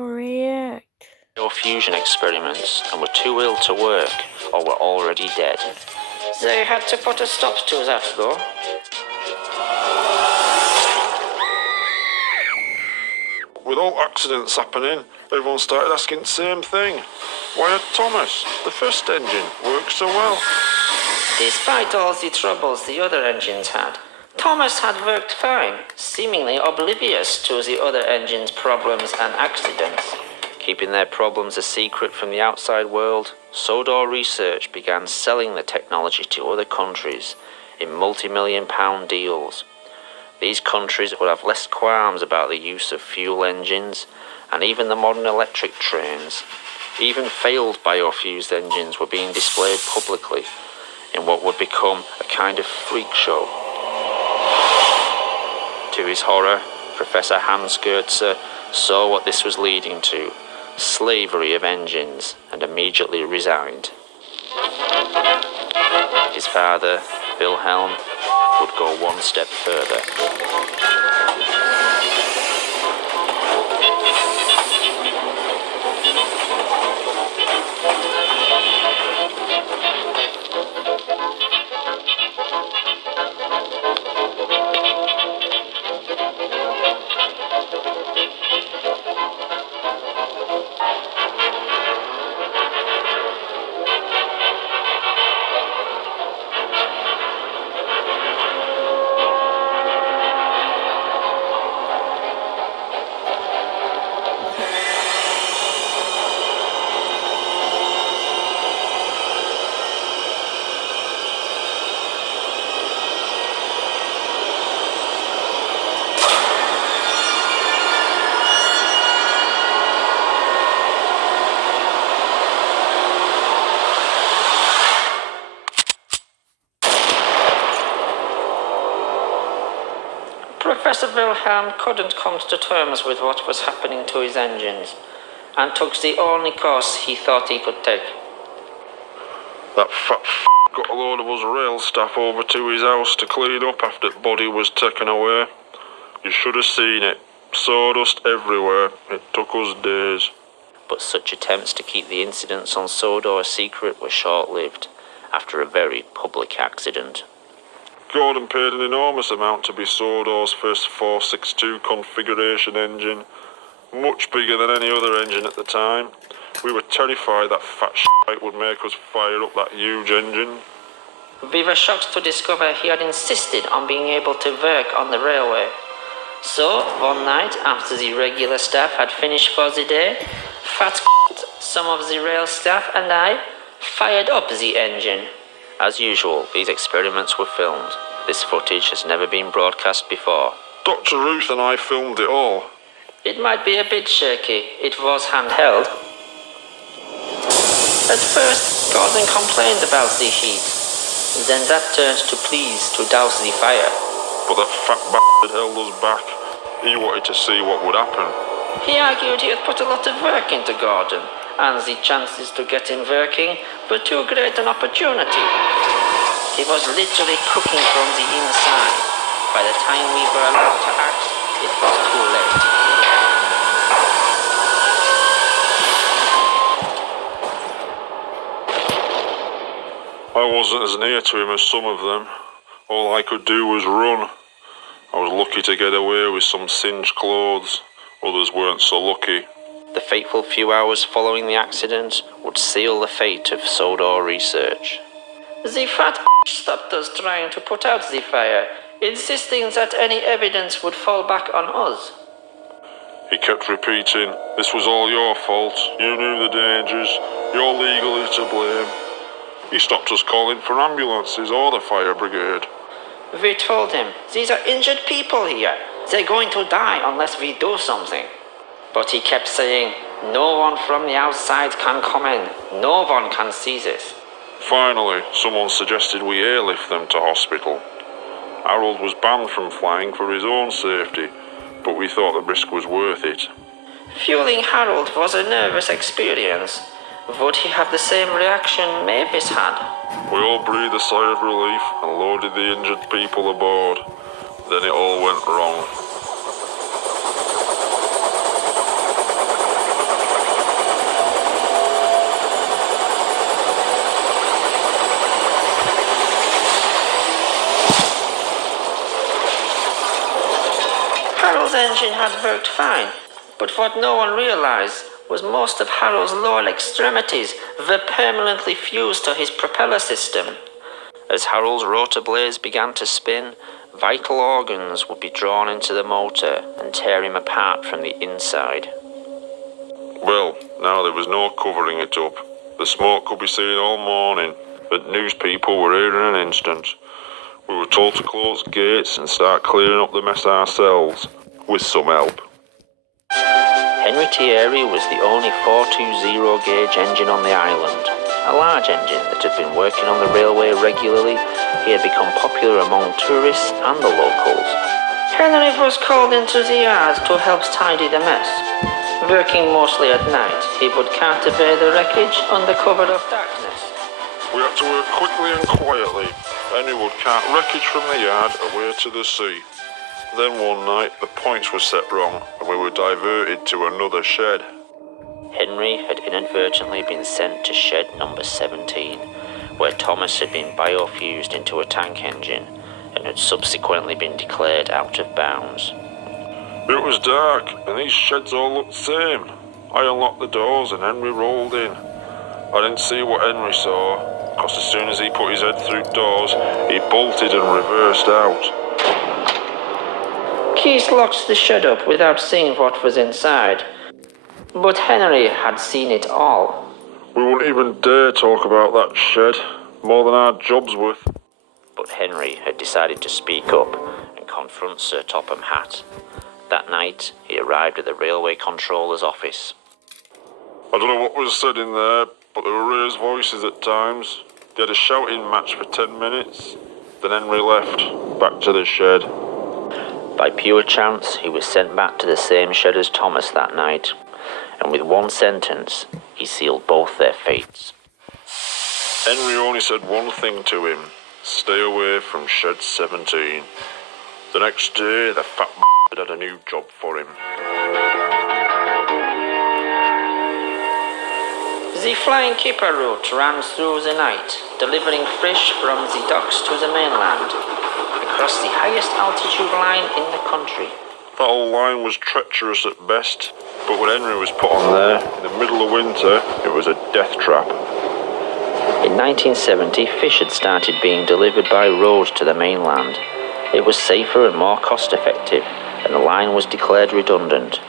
react. Your fusion experiments and were too ill to work or were already dead. They had to put a stop to that, though. With all accidents happening, everyone started asking the same thing. Why had Thomas, the first engine, worked so well? Despite all the troubles the other engines had, Thomas had worked fine, seemingly oblivious to the other engines' problems and accidents. Keeping their problems a secret from the outside world, Sodor Research began selling the technology to other countries in multi-million-pound deals. These countries would have less qualms about the use of fuel engines, and even the modern electric trains. Even failed biofused engines were being displayed publicly in what would become a kind of freak show. To his horror, Professor Hans Goetze saw what this was leading to, slavery of engines, and immediately resigned. His father, Wilhelm, would go one step further. Professor Wilhelm couldn't come to terms with what was happening to his engines, and took the only course he thought he could take. That fat got a load of us rail staff over to his house to clean up after the body was taken away. You should have seen it. Sawdust everywhere. It took us days. But such attempts to keep the incidents on Sodor a secret were short-lived after a very public accident. Gordon paid an enormous amount to be Sodor's first 462 configuration engine. Much bigger than any other engine at the time. We were terrified that fat shite would make us fire up that huge engine. We were shocked to discover he had insisted on being able to work on the railway. So, one night, after the regular staff had finished for the day, Fat some of the rail staff and I fired up the engine. As usual, these experiments were filmed. This footage has never been broadcast before. Dr. Ruth and I filmed it all. It might be a bit shaky. It was handheld. At first, Gordon complained about the heat. Then that turned to pleas to douse the fire. But that fat bastard held us back. He wanted to see what would happen. He argued he had put a lot of work into Gordon, and the chances to get him working were too great an opportunity. He was literally cooking from the inside. By the time we were allowed to act, it was too late. I wasn't as near to him as some of them. All I could do was run. I was lucky to get away with some singed clothes. Others weren't so lucky. The fateful few hours following the accident would seal the fate of Sodor Research. The fat stopped us trying to put out the fire, insisting that any evidence would fall back on us. He kept repeating, "This was all your fault. You knew the dangers. You're legally to blame." He stopped us calling for ambulances or the fire brigade. We told him, "These are injured people here. They're going to die unless we do something." But he kept saying, "No one from the outside can come in. No one can see this." Finally, someone suggested we airlift them to hospital. Harold was banned from flying for his own safety, but we thought the risk was worth it. Fueling Harold was a nervous experience. Would he have the same reaction Mavis had? We all breathed a sigh of relief and loaded the injured people aboard. Then it all went wrong. engine had worked fine, but what no one realized was most of Harold's lower extremities were permanently fused to his propeller system. As Harold's rotor blades began to spin, vital organs would be drawn into the motor and tear him apart from the inside. Well, now there was no covering it up. The smoke could be seen all morning, but news people were here in an instant. We were told to close gates and start clearing up the mess ourselves, with some help. Henry Thierry was the only 420 gauge engine on the island. A large engine that had been working on the railway regularly, he had become popular among tourists and the locals. Henry was called into the yard to help tidy the mess. Working mostly at night, he would cart away the wreckage under cover of darkness. We had to work quickly and quietly. Henry would cart wreckage from the yard away to the sea. Then one night, the points were set wrong, and we were diverted to another shed. Henry had inadvertently been sent to shed number 17, where Thomas had been biofused into a tank engine and had subsequently been declared out of bounds. It was dark, and these sheds all looked the same. I unlocked the doors and Henry rolled in. I didn't see what Henry saw, because as soon as he put his head through doors, he bolted and reversed out. Keith locked the shed up without seeing what was inside. But Henry had seen it all. We wouldn't even dare talk about that shed, more than our job's worth. But Henry had decided to speak up and confront Sir Topham Hatt. That night, he arrived at the railway controller's office. I don't know what was said in there, but there were raised voices at times. They had a shouting match for 10 minutes. Then Henry left, back to the shed. By pure chance, he was sent back to the same shed as Thomas that night, and with one sentence, he sealed both their fates. Henry only said one thing to him: stay away from shed 17. The next day, the fat had a new job for him. The Flying Kipper route ran through the night, delivering fish from the docks to the mainland, across the highest altitude line in the country. That old line was treacherous at best, but when Henry was put on there, in the middle of winter, it was a death trap. In 1970, fish had started being delivered by road to the mainland. It was safer and more cost-effective, and the line was declared redundant.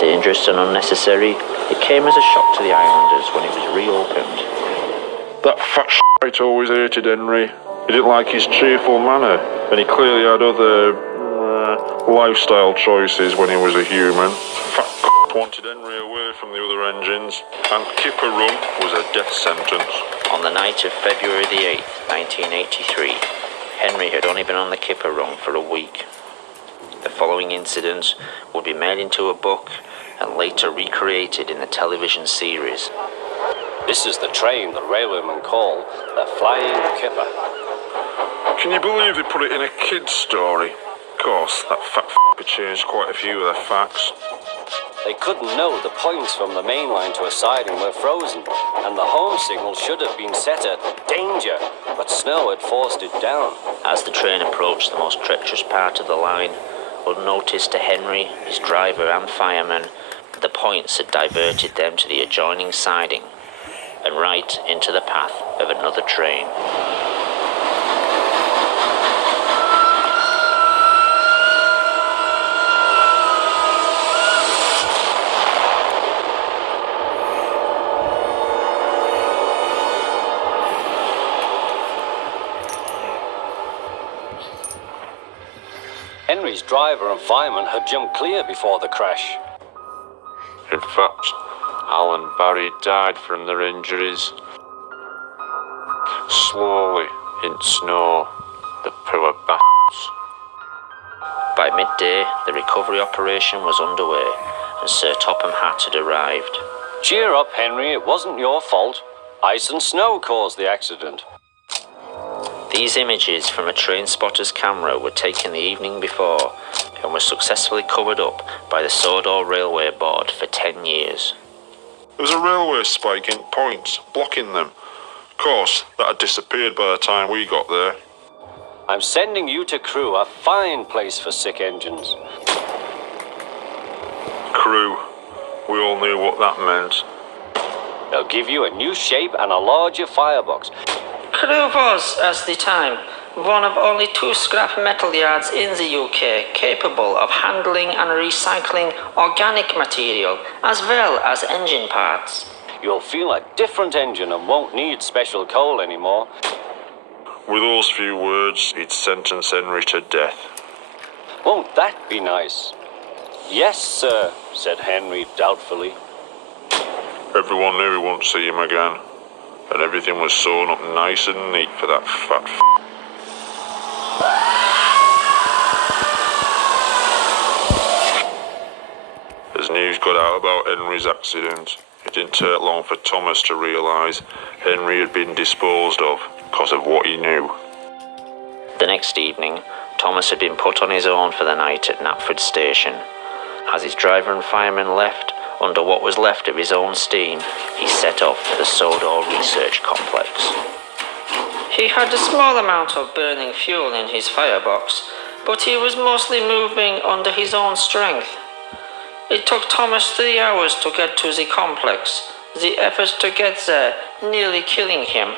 Dangerous and unnecessary, it came as a shock to the islanders when it was reopened. That fat shite always hated Henry. He didn't like his cheerful manner, and he clearly had other lifestyle choices when he was a human. Fat wanted Henry away from the other engines, and Kipper Run was a death sentence. On the night of February the 8th, 1983, Henry had only been on the Kipper Run for a week. The following incident would be made into a book and later recreated in the television series. This is the train the railwaymen call the Flying Kipper. Can you believe they put it in a kid's story? Of course, that fat had changed quite a few of their facts. They couldn't know the points from the main line to a siding were frozen, and the home signal should have been set at danger, but snow had forced it down. As the train approached the most treacherous part of the line, unnoticed to Henry, his driver and firemen, the points had diverted them to the adjoining siding and right into the path of another train. Henry's driver and fireman had jumped clear before the crash. In fact, Al and Barry died from their injuries. Slowly, in snow, the poor bastards. By midday, the recovery operation was underway, and Sir Topham Hatt had arrived. Cheer up, Henry, it wasn't your fault. Ice and snow caused the accident. These images from a train spotter's camera were taken the evening before and were successfully covered up by the Sodor Railway Board for 10 years. There was a railway spike in points, blocking them. Of course, that had disappeared by the time we got there. I'm sending you to Crewe, a fine place for sick engines. crew. We all knew what that meant. They'll give you a new shape and a larger firebox. Crewe was, at the time, one of only 2 scrap metal yards in the UK capable of handling and recycling organic material as well as engine parts. You'll feel a different engine and won't need special coal anymore. With those few words, he'd sentence Henry to death. Won't that be nice? Yes, sir, said Henry doubtfully. Everyone knew he wouldn't see him again, and everything was sewn up nice and neat for that fat As news got out about Henry's accident, it didn't take long for Thomas to realise Henry had been disposed of because of what he knew. The next evening, Thomas had been put on his own for the night at Knapford Station. As his driver and fireman left, under what was left of his own steam, he set off for the Sodor Research Complex. He had a small amount of burning fuel in his firebox, but he was mostly moving under his own strength. It took Thomas 3 hours to get to the complex, the effort to get there nearly killing him.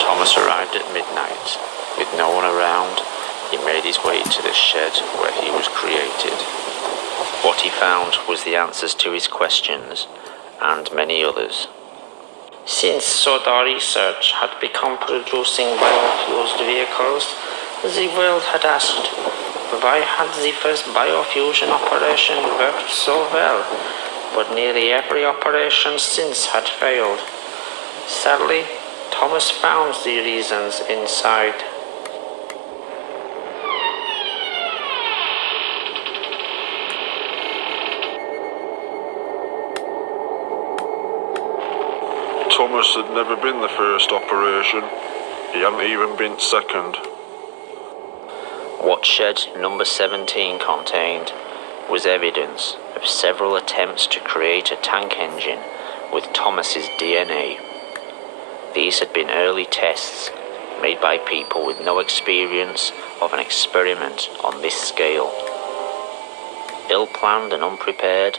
Thomas arrived at midnight. With no one around, he made his way to the shed where he was created. What he found was the answers to his questions, and many others. Since Sodor Research had become producing biofuels vehicles, the world had asked, why had the first biofusion operation worked so well, but nearly every operation since had failed? Sadly, Thomas found the reasons inside. Thomas had never been the first operation. He hadn't even been second. What shed number 17 contained was evidence of several attempts to create a tank engine with Thomas's DNA. These had been early tests made by people with no experience of an experiment on this scale. Ill-planned and unprepared,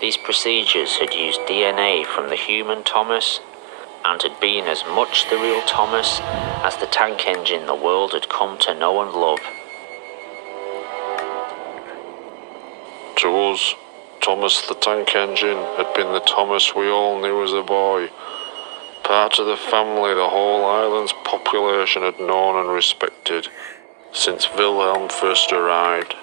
these procedures had used DNA from the human Thomas and had been as much the real Thomas as the tank engine the world had come to know and love. To us, Thomas the Tank Engine had been the Thomas we all knew as a boy. Part of the family the whole island's population had known and respected since Wilhelm first arrived.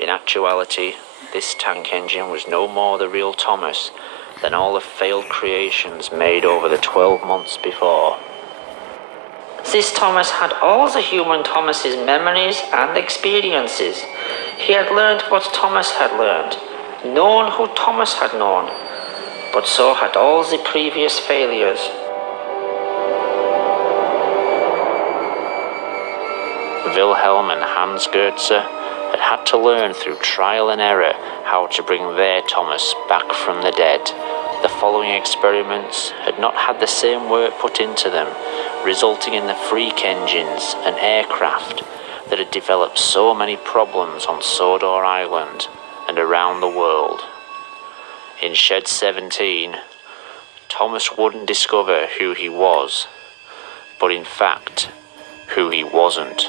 In actuality, this tank engine was no more the real Thomas than all the failed creations made over the 12 months before. This Thomas had all the human Thomas's memories and experiences. He had learned what Thomas had learned, known who Thomas had known, but so had all the previous failures. Wilhelm and Hans Goetze had had to learn through trial and error how to bring their Thomas back from the dead. The following experiments had not had the same work put into them, resulting in the freak engines and aircraft that had developed so many problems on Sodor Island and around the world. In Shed 17, Thomas wouldn't discover who he was, but in fact, who he wasn't.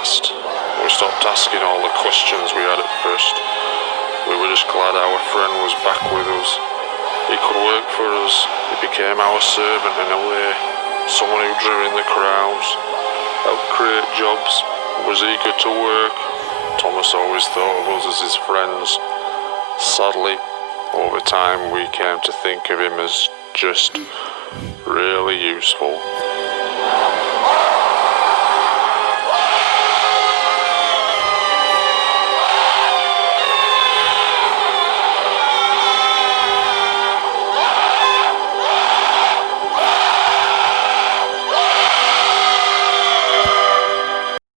passed. We stopped asking all the questions we had at first. We were just glad our friend was back with us. He could work for us. He became our servant in a way. Someone who drew in the crowds, helped create jobs, was eager to work. Thomas always thought of us as his friends. Sadly, over time we came to think of him as just really useful.